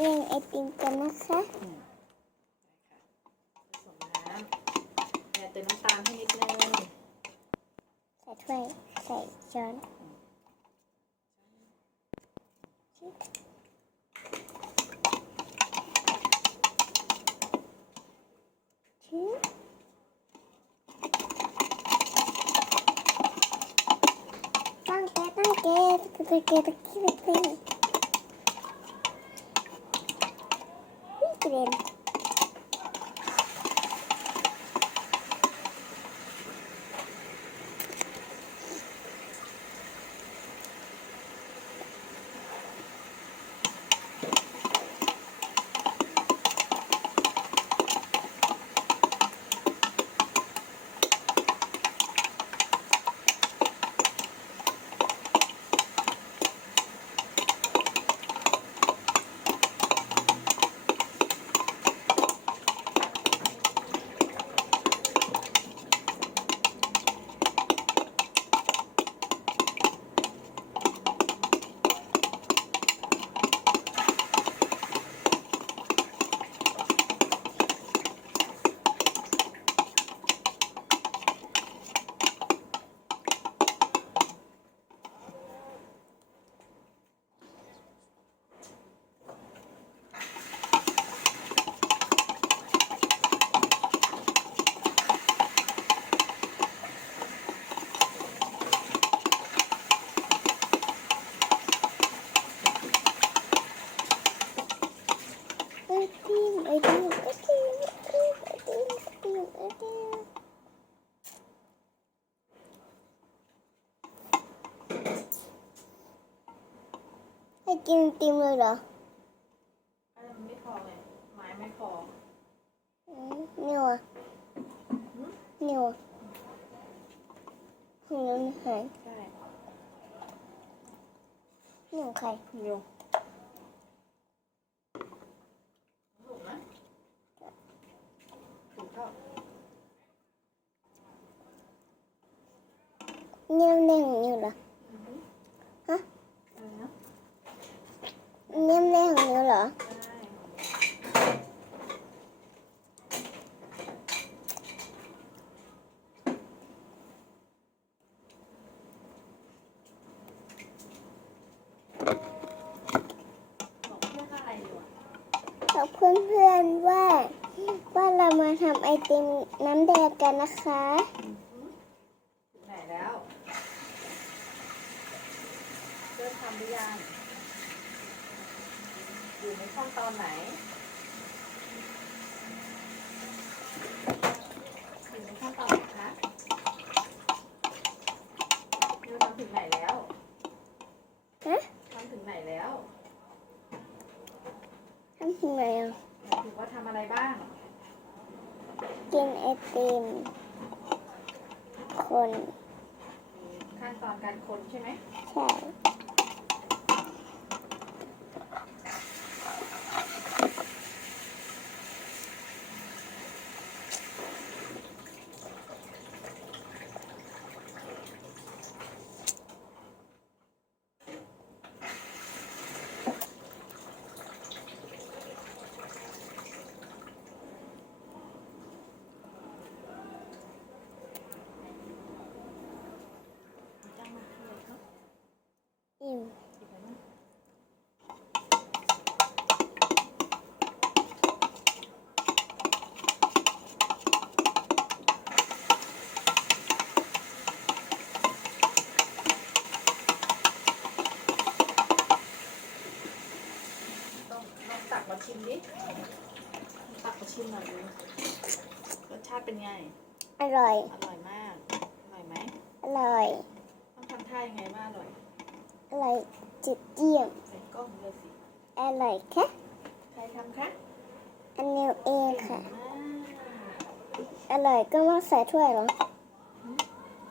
เล่นไอติมกันนะคะอืมได้ค่ะผสมน้ำเนี่ยเติมน้ำตาลให้นิดนึงใส่ถ้วยใส่ช้อนชิบตั้งแกตั้งแกตะเกียบตะเกียบตะเกียบตะเกี ย กินไอติมเลยเหรออันนั้นมันไม่พอไงไม้ไม่พออืมเนี่ยวอะเนี่ยวอะของน้ำหายใช่เนี่ยวใครนิวถูกไหมถูกเท่าเนี่ยวเล่นของเนี่ยวเหรอ อือฮึ ฮะ อะไรนะ เนี่ยว เหรอใช่บอกเพื่อนว่าอะไรอยู่อะบอกเพื่อนว่า ว่าเรามาทำไอติมน้ำแดงกันนะคะ ไหนแล้วเริ่มทำหรือยัง อยู่ในขั้นตอนไหนอยู่ในขั้นตอนไหนคะนิวทำถึงไหนแล้วฮะทำถึงไหนแล้วทำยังไงอะหมายถึงว่าทำอะไรบ้างกินไอติม คน ขั้นตอนการคนใช่ไหมใช่ ชิมดิตักมาชิมหน่อยดิรสชาติเป็นไง อร่อย อร่อยมาก อร่อยไหม อร่อย ต้องทำท่ายังไงว่าอร่อย อร่อยจิตเยี่ยม ใส่กล้องเลยสิ อร่อยค่ะ ใครทำคะอันเนียวเองค่ะอ่าอร่อยก็ต้องใส่ถ้วยเหรอ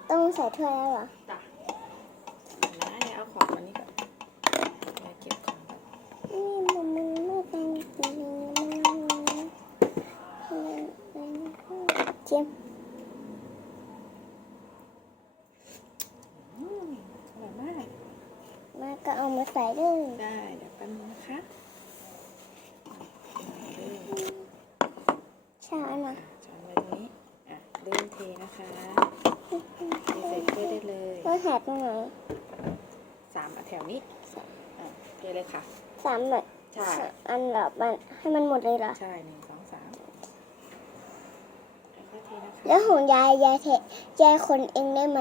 ต้องใส่ถ้วยแล้วเหรอ เจียม่าก็เอามาใส่ด้วยได้เดี๋ยวป๊บนนะคะช้านะช้อนไว้ตรงนี้ อะเริ่มเทนะคะเทใส่เถ้วอได้เลยก็หบตรงไหนสามแถวนี้อะเทเลยค่ะ สามหน่อยใช่ อันแบบมันให้มันหมดเลยเหรอ ใช่นึ่ แล้วของยายยายเทยายคนเองได้ไหม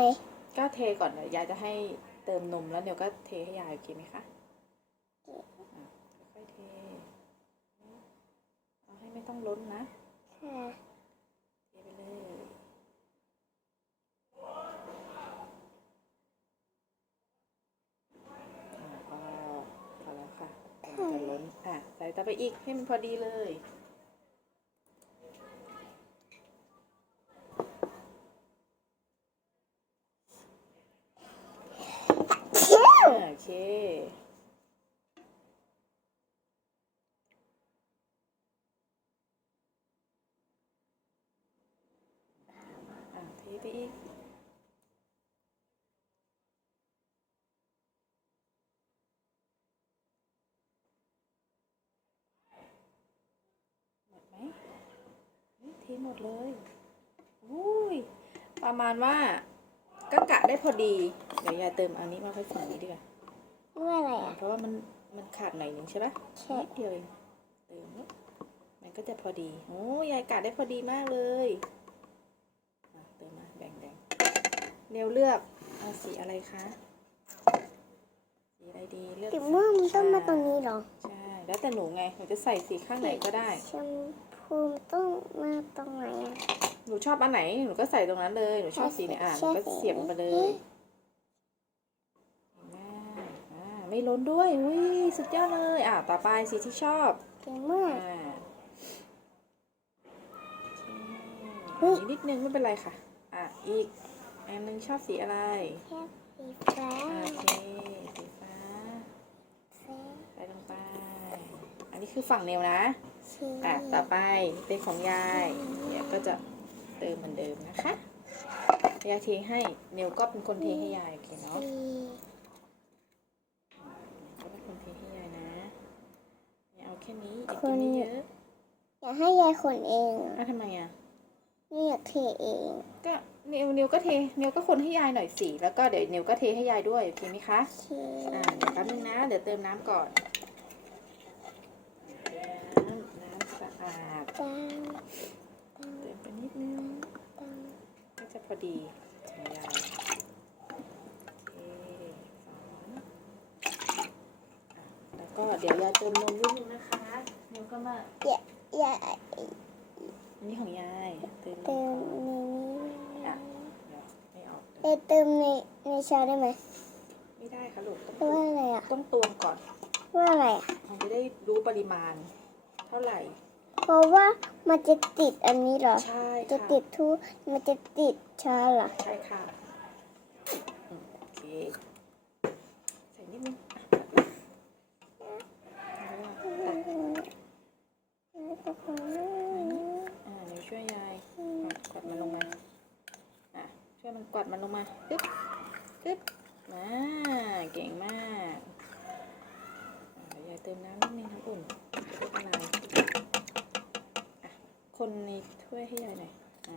ก็เทก่อนเดี๋ยวยายจะให้เติมนมแล้วเดี๋ยวก็เทให้ยายโอเคไหมคะอะค่อยๆเทเอาให้ไม่ต้องล้นนะ ค่ะเทไปเลย อะพอพอแล้วค่ะมันจะล้น อะ ใส่ต่อไปอีกให้มันพอดีเลย โอเค อะเทไปอีก หมดไหม เฮ้ยเทหมดเลยอุ้ยประมาณว่าก็กะได้พอดี เดี๋ยวยายเติมอันนี้มาค่อยฝั่งนี้ดีกว่าเมื่อไรอะเพราะว่ามันมันขาดหน่อยหนึ่งใช่ปะใช่เดียวเองเติมแล้วมันก็จะพอดีโอ้ยายกะได้พอดีมากเลยเติมมาแบ่งแบ่งเร็วเลือกเอาสีอะไรคะสีอะไรดีเลือกติม่วงมันต้องมาตรงนี้หรอใช่แล้วแต่หนูไงหนูจะใส่สีข้างไหนก็ได้ ชมพูต้องมาตรงไหนอะหนูชอบอันไหน หนูก็ใส่ตรงนั้นเลย หนูชอบสีไหนอะหนูก็เสียบลงไปเลยเห็นไหมอ่าไม่ล้นด้วยอุ้ยสุดยอดเลย อะต่อไปสีที่ชอบติม่วงอ่าเฮ้ยอีกนิดนึงไม่เป็นไรค่ะ อะ อีก อันนึงชอบสีอะไรแค่สีฟ้าโอเคสีฟ้าใส่ลงไป อันนี้คือฝั่งเนวนะสี อะต่อไปเป็นของยายเนี่ยก็จะเติมเหมือนเดิมนะคะยายเทให้เนวก็เป็นคนเทให้ยายโอเคเนาะสีก็เป็นคนเทให้ยายนะไม่เอาแค่นี้อย่ากินไม่เยอะอยากให้ยายคนเองอะอะทำไมอะไม่อยากเทเองก็เนวเนวก็เทเนวก็คนให้ยายหน่อยสิแล้วก็เดี๋ยวเนวก็เทให้ยายด้วยโอเคไหมคะเทอ่าเดี๋ยวแป๊บนึงนะเดี๋ยวเติมน้ำก่อนน้ำน้ำสะอาด ตัง เติมไปนิดนึงตังก็จะพอดีของยายโอเคสองอะแล้วก็เดี๋ยวยายเติมนมนิดนึงนะคะเนวก็มาอยากอันนี้ของยายเติมนเติมมก่อนในนี้อะเดี๋ยวไม่ออกเอยเติมในในชาได้ไหมไม่ได้ค่ะลูกต้องเพราะว่าอะไรอะต้องตวงก่อน ว่าอะไรอะ มันจะได้รู้ปริมาณ เท่าไหร่ เพราะว่ามันจะติดอันนี้เหรอ ใช่จะค่ะติดทุมันจะติดชาเหรอ ใช่ค่ะอืมโอเคใส่นิดนึงอะตักอ่าเดี๋ยวช่วยยายอะกดมันลงมาอะช่วยมันกดมันลงมาปึ๊บปึ๊บมาเก่งมากอะเดี๋ยวยายเติมน้ำนิดนึงครับอุ่นจะได้ละลายอะ คนในถ้วยให้ยายหน่อยอ่า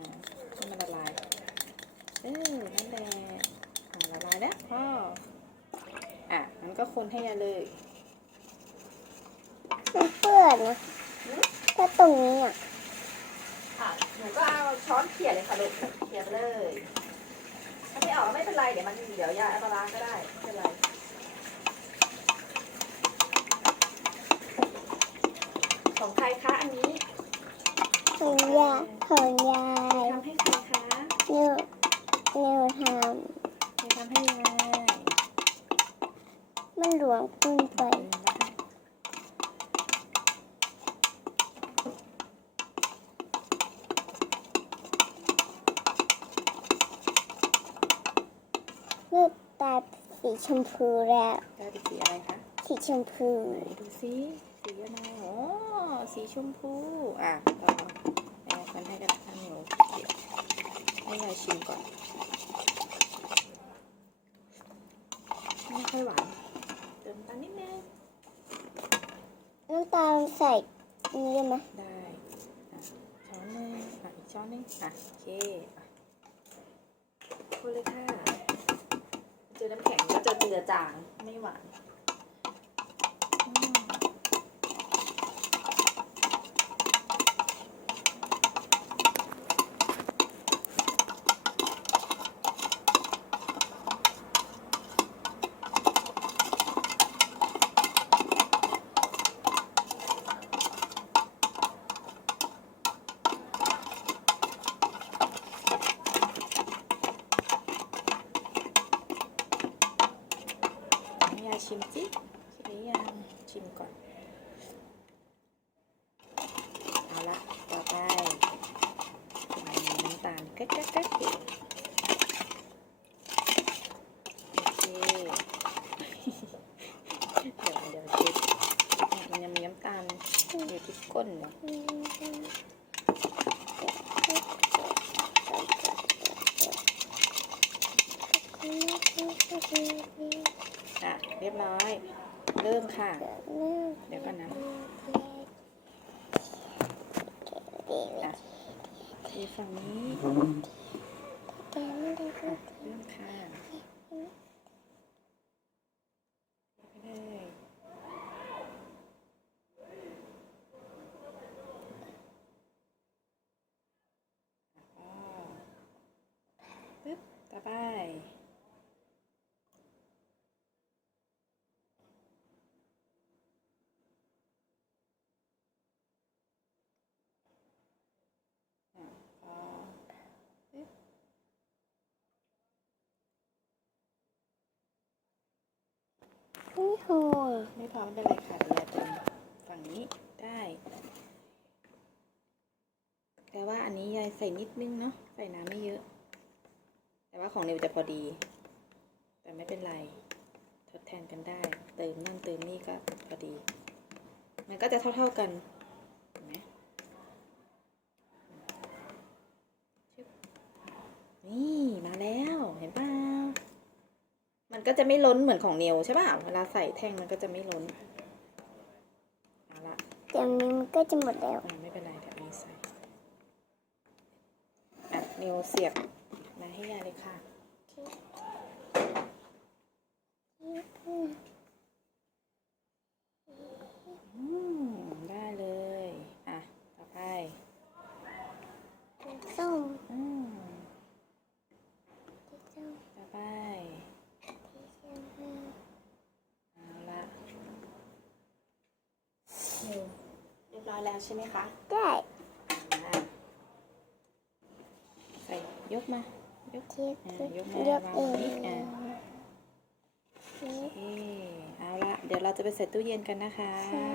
ให้มันละลาย เออนั่นแหละอ่าละลายแล้วพ่ออะมันก็คนให้ยายเลยมันเปื้อนนะถ้าตรงนี้อะอะหนูก็เอาช้อนเขี่ยเลยค่ะลูกเขี่ยไปเลยถ้าไม่ออกก็ไม่เป็นไรเดี๋ยวมันเดี๋ยวยายเอามาล้างก็ได้ไม่เป็นไรของใครคะอันนี้ ของยายของยายทำให้ใครคะหนิวนิวทใครทำให้ยายำมันหลวมเกินไปเออนะคะเลือดตาสีชมพูแล้วได้เป็นสีอะไรคะ สีชมพู ไหนดูซิ สีชมพู อะต่อแอบกันให้กันอันหนูให้ยายชิมก่อน ไม่ค่อยหวาน เติมน้ำตาลนิดนึงน้ำตาลใส่นี่ได้ไหมได้อะช้อนหนึงอะอีกช้อนหนึงอะโอเคอะคนเลยค่ะ เจอน้ำแข็งก็จะเจือจางไม่หวานอืมให้ยายชิมสิชิมหรือยังชิมก่อน เอาละ ต่อไปน้ำตา ลแก๊กแก๊กแก๊กโอเคเดี๋ยวเดี๋ยวเช็ดมันยังมีน้ำตาลอยู่ที่ก้นเนาะอะ เรียบร้อย เริ่มค่ะ เดี๋ยวก่อนนะอะทีฝั่งนี้ อะเริ่มค่ะไปเลยอะก็ปึ๊บต่อไป อะพอปึ๊บ ไม่หัวไม่พอไม่เป็นไรค่ะเดี๋ยวจะเติมฝั่งนี้ได้ แต่ว่าอันนี้ยายใส่นิดนึงเนาะใส่น้ำไม่เยอะ แต่ว่าของนิวจะพอดี แต่ไม่เป็นไร ทดแทนกันได้ เติมนั่นเติมนี่ก็พอดี มันก็จะเท่าๆกันเห็นไหมชึบนี่มาแล้ว เห็นเปล่า มัน ก็จะไม่ล้นเหมือนของเนวใช่ป่ะเวลาใส่แท่งมันก็จะไม่ล้นเอาละเดี๋ยวนี้มันก็จะหมดแล้วอ่าไม่เป็นไรเดี๋ยวนี้ใส่อะเนวเสียบมาให้ยายเลยค่ะอืมได้เลย อะ ต่อไปส้ม อืม ส้ม ต่อไป เอาละเนวเรียบร้ อยแล้วใช่ไหมคะได้อะใส่ยกมา ยกคิดอะคิดยกมายกวางเอไว้งนี่อะโอเคเอาละเดี๋ยวเราจะไปใส่ตู้เย็นกันนะคะค่ะ